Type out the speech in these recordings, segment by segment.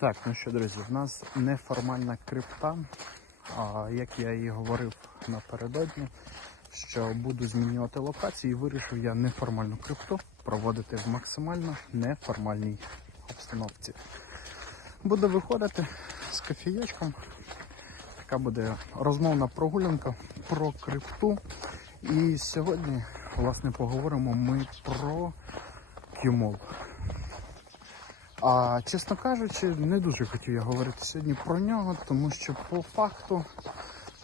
Так, ну що, друзі, в нас неформальна крипта. А, як я і говорив напередодні, що буду змінювати локації, вирішив я неформальну крипту проводити в максимально неформальній обстановці. Буду виходити з кофієчком. Така буде розмовна прогулянка про крипту. І сьогодні, власне, поговоримо ми про QMOL. А чесно кажучи, не дуже хотів я говорити сьогодні про нього, тому що по факту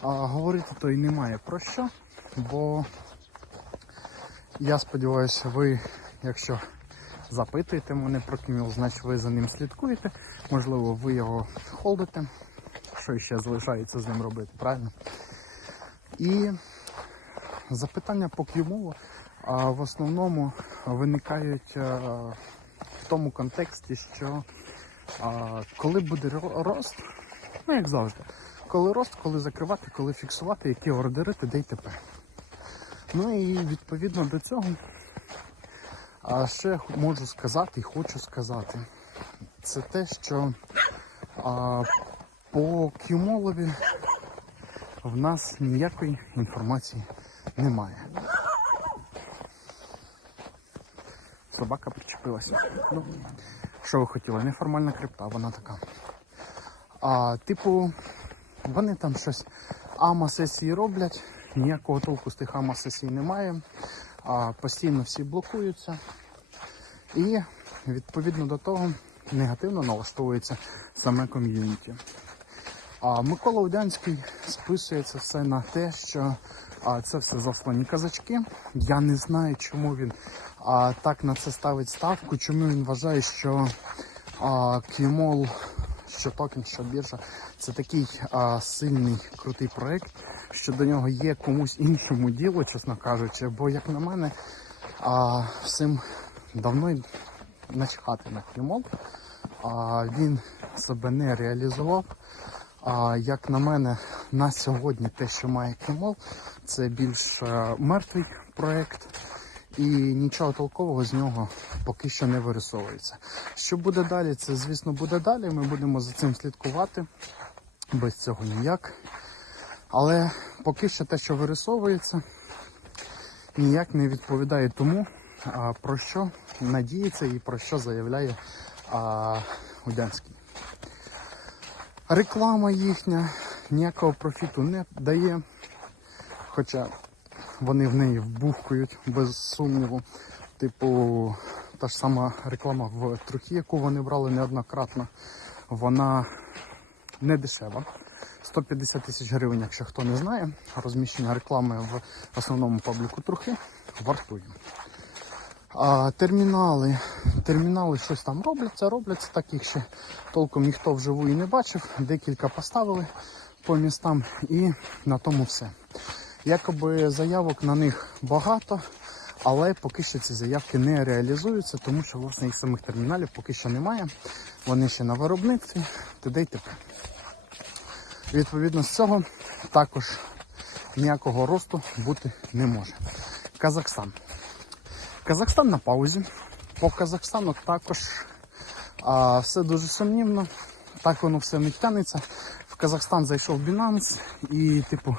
а, говорити то й немає про що. Бо я сподіваюся, ви, якщо запитуєте мене про Кіміл, значить ви за ним слідкуєте. Можливо, ви його холдите. Що ще залишається з ним робити, правильно? І запитання по Кімолу в основному виникають а, в тому контексті, що а, коли буде рост, ну як завжди, коли рост, коли закривати, коли фіксувати, які ордерити, де й т.п. Ну і відповідно до цього а, ще можу сказати і хочу сказати, це те, що а, по Кюмолові в нас ніякої інформації немає. Собака причепилася. Ну, що ви хотіли? Неформальна крипта, вона така. А, типу, вони там щось АМА-сесії роблять, ніякого толку з тих АМА-сесій немає. А, постійно всі блокуються. І відповідно до того негативно налаштовується саме ком'юніті. А Микола Удянський списує це все на те, що а, це все заслані казачки. Я не знаю, чому він а, так на це ставить ставку, чому він вважає, що а, Кімол, що токен, що біржа, це такий а, сильний, крутий проект, що до нього є комусь іншому діло, чесно кажучи. Бо, як на мене, а, всім давно начхати на Кімол. А, він себе не реалізував. А як на мене, на сьогодні те, що має Кімол, це більш е, мертвий проект, і нічого толкового з нього поки що не вирисовується. Що буде далі, це звісно буде далі. Ми будемо за цим слідкувати. Без цього ніяк. Але поки що те, що вирисовується, ніяк не відповідає тому, про що надіється і про що заявляє Удянський. Реклама їхня ніякого профіту не дає, хоча вони в неї вбухкують без сумніву. Типу, та ж сама реклама в трухі, яку вони брали неоднократно, вона не дешева. 150 тисяч гривень, якщо хто не знає, розміщення реклами в основному пабліку трухи вартує. А, термінали. Термінали щось там робляться, робляться, так їх ще толком ніхто вживу і не бачив. Декілька поставили по містам і на тому все. Якоби заявок на них багато, але поки що ці заявки не реалізуються, тому що власне їх самих терміналів поки що немає. Вони ще на виробництві, т.д. і т.п. Відповідно з цього також ніякого росту бути не може. Казахстан. Казахстан на паузі. По Казахстану також а, все дуже сумнівно. Так воно все не тянеться. В Казахстан зайшов Binance і, типу,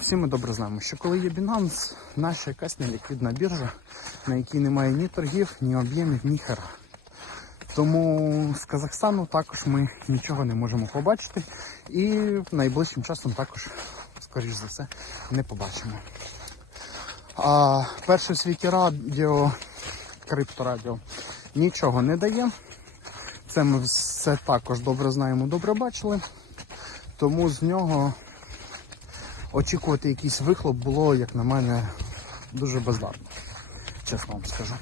всі ми добре знаємо, що коли є Binance, наша якась неліквідна біржа, на якій немає ні торгів, ні об'ємів, ні хера. Тому з Казахстану також ми нічого не можемо побачити і найближчим часом також, скоріш за все, не побачимо. А перше в світі радіо, крипторадіо, нічого не дає. Це ми все також добре знаємо, добре бачили. Тому з нього очікувати якийсь вихлоп було, як на мене, дуже бездарно. Чесно вам скажу.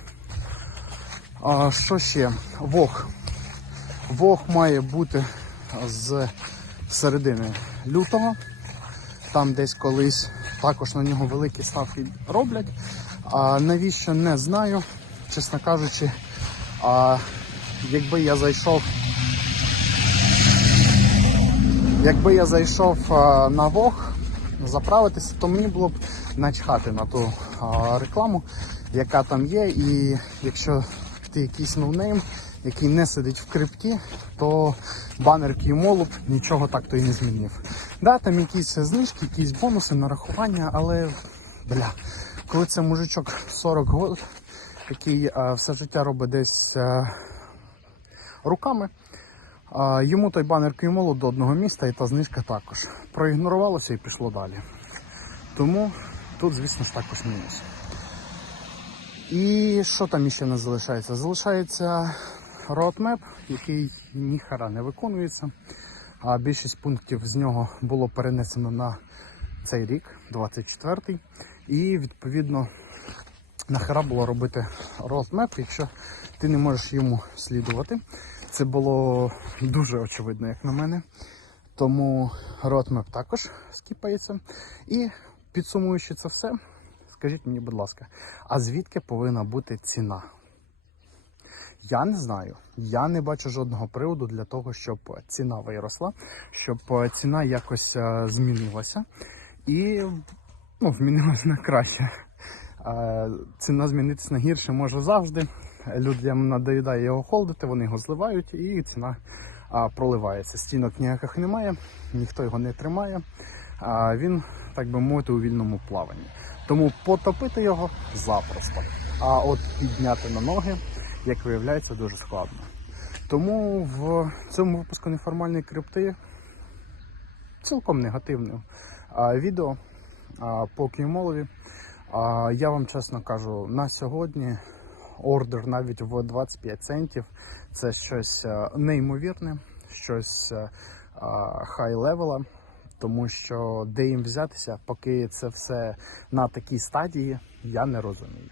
А що ще? Вог. Вог має бути з середини лютого. Там десь колись також на нього великі ставки роблять. А навіщо не знаю, чесно кажучи, а якби я зайшов. Якби я зайшов на Вог заправитися, то мені було б начхати на ту рекламу, яка там є. І якщо ти якийсь ноунейм, який не сидить в крипті, то банер Київмолуб нічого так то і не змінив. Да, там якісь знижки, якісь бонуси, нарахування, але бля, коли це мужичок 40 років, який е, все життя робить десь е, руками, а йому той банер Київмолу до одного міста і та знижка також. Проігнорувалося і пішло далі. Тому тут, звісно ж, також мінус. І що там іще не залишається? Залишається roadmap, який ніхара не виконується. А більшість пунктів з нього було перенесено на цей рік, 24-й. І відповідно нахера було робити roadmap, якщо ти не можеш йому слідувати. Це було дуже очевидно, як на мене. Тому roadmap також скіпається. І підсумуючи це все, скажіть мені, будь ласка, а звідки повинна бути ціна? Я не знаю. Я не бачу жодного приводу для того, щоб ціна виросла, щоб ціна якось е, змінилася і ну, змінилася на краще. Е, Ціна змінитися на гірше може завжди. Людям надоїдає його холдити, вони його зливають і ціна проливається. Стінок ніяких немає, ніхто його не тримає. А він, так би мовити, у вільному плаванні. Тому потопити його запросто. А от підняти на ноги, як виявляється, дуже складно. Тому в цьому випуску неформальної крипти цілком негативне відео по Киємолові. А, я вам чесно кажу, на сьогодні ордер навіть в 25 центів це щось неймовірне, щось хай левела. Тому що де їм взятися, поки це все на такій стадії, я не розумію.